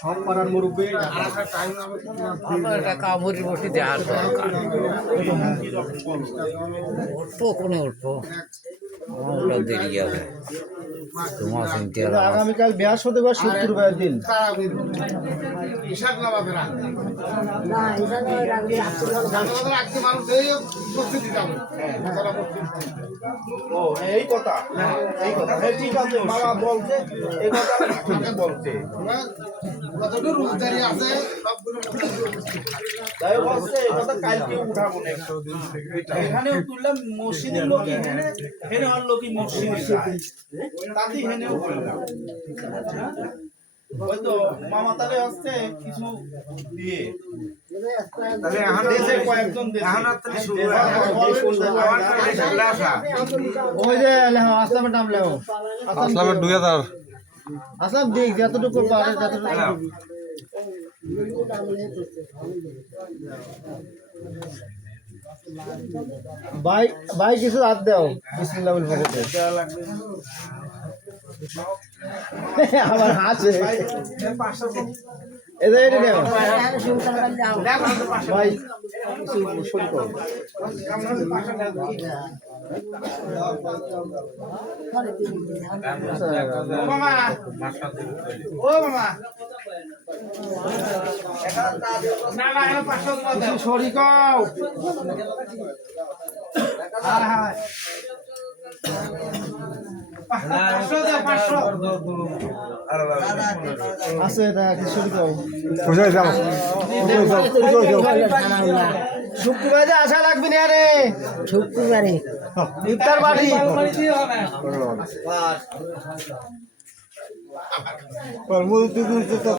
সব পাড়ার মুরব্বী কামড়ি বসে দেওয়ার দরকার উঠবো কোনে উঠবো আমরা দেরি যাবে তোমার চিনতে আগামীকাল বৃহস্পতিবার শুক্রবার দিন ও এই কথা এই কথা ঠিক আছে বাবা বলছে এই কথা আমাকে বলছে কতটুকু রোজগারি আছে সবগুলো তাই বলছে এই কথা কালকে উঠাবো না এখানেও তুললাম মসজিদের লোক এখানে এখানে আর লোকই মসজিদে যায় তাতেই হেনেও তুললাম হয়তো মামা তালে আসছে কিছু দিয়ে তাহলে এখন দেশে কয়েকজন দেশে এখন তাহলে শুরু ওই যে লেখো আসলামের নাম লেখো আসলামের 2000 আসলাম দিক যতটুকু পারে ততটুকু ভাই ভাই কিছু হাত দাও বিসমিল্লাহ বল ভগতে আবার হাসে এদের এটা দাও ভাই কিছু শুরু করো ও মামা ও মামা না না এখন 500 টাকা সরি কও হ্যাঁ হ্যাঁ 500 আছে এটা কিছু কও কোথায় যাও শুক্রবারে আসা লাগবে না রে শুক্রবারে ইফতার বাড়ি মুরব্বী